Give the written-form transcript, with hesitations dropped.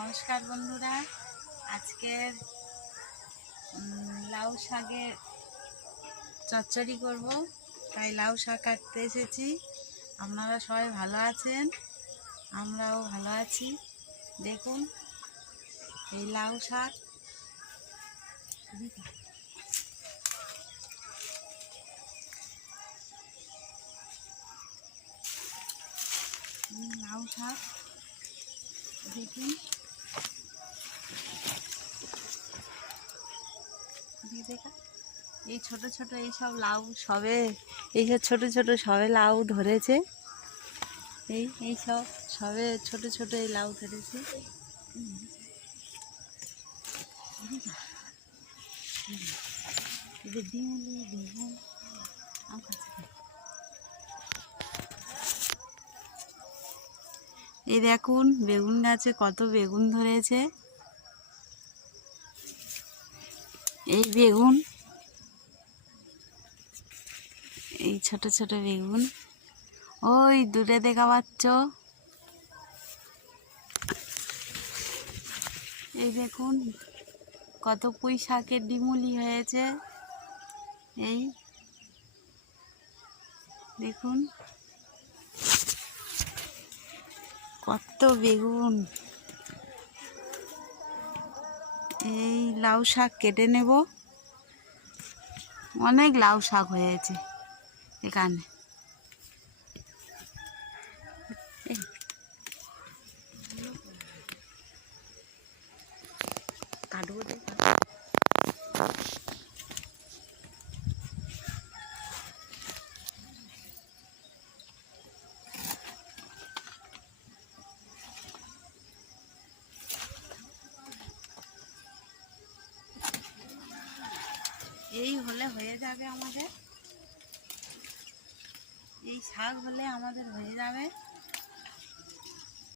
নমস্কার বন্ধুরা, আজকের লাউ শাকের চচ্চড়ি করব, তাই লাউ শাক কাটতে এসেছি। আপনারা সবাই ভালো আছেন, আমরাও ভালো আছি। দেখুন এই লাউ শাক, লাউ শাক দেখুন, এই ছোট ছোট এইসব লাউ সবে, এইসব ছোট ছোট সবে লাউ ধরেছে। এইসব সবে ছোট ছোট এই লাউ ধরেছে। এই দেখুন বেগুন গাছে কত বেগুন ধরেছে। এই বেগুন, এই ছোট ছোট বেগুন ওই দূরে দেখা পাচ্ছ। এই দেখুন কত পুঁই শাকের ডিমুলি হয়েছে। এই দেখুন কত বেগুন। এই লাউ শাক কেটে নেব, অনেক লাউ শাক হয়েছে এখানে। কাটবো এই হলে হয়ে যাবে আমাদের, এই শাক হলে আমাদের হয়ে যাবে।